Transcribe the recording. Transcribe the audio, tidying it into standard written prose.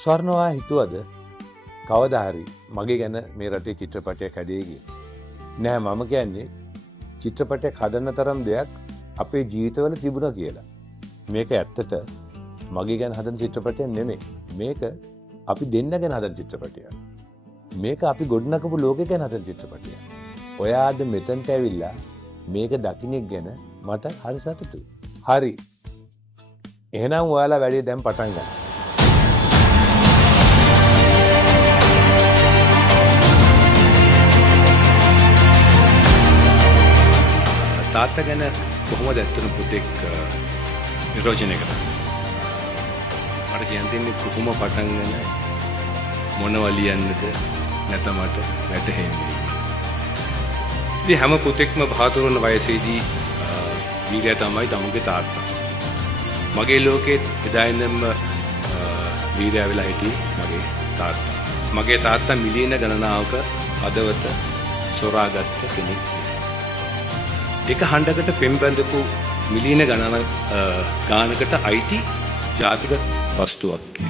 ස්වර්ණවා හිතුවද කවදා හරි මගේ ගැන මේ රටේ චිත්‍රපටයක් හැදෙයි කියලා? නෑ, මම කියන්නේ චිත්‍රපටයක් හදන්න තරම් දෙයක් අපේ ජීවිතවල තිබුණා කියලා. මේක ඇත්තට මගේ ගැන හදන චිත්‍රපටයක් නෙමෙයි. මේක අපි දෙන්න ගැන හදන චිත්‍රපටයක්. මේක අපි ගොඩනගපු ලෝකෙ ගැන හදන චිත්‍රපටයක්. ඔයාද මෙතනට ඇවිල්ලා මේක දකින්නෙක් ගැන මට හරි සතුටුයි. හරි. එහෙනම් ඔයාලා වැඩේ දැන් පටන් ගන්න. තාත්තා ගැන කොහොමද ඇත්තටම පුතෙක් නිරෝධනය කරන්නේ? මට කියන්න තියෙන්නේ කොහොම පටන්ගෙන මොනවා ලියන්නද නැතමට වැටහෙන්නේ. ඉතින් හැම පුතෙක්ම බහතර වන වයසේදී වීරයා තමයි තමුගේ තාත්තා. මගේ ලෝකෙත් එදා ඉඳන්ම වීරයා වෙලා හිටියේ මගේ තාත්තා. මගේ තාත්තා මිලියන ගණනාවක හදවත සොරාගත්ත කෙනෙක්. එක හඬකට පෙම් බැඳපු මිලියන ගණනකට අයිති ජාතික වස්තුවක්.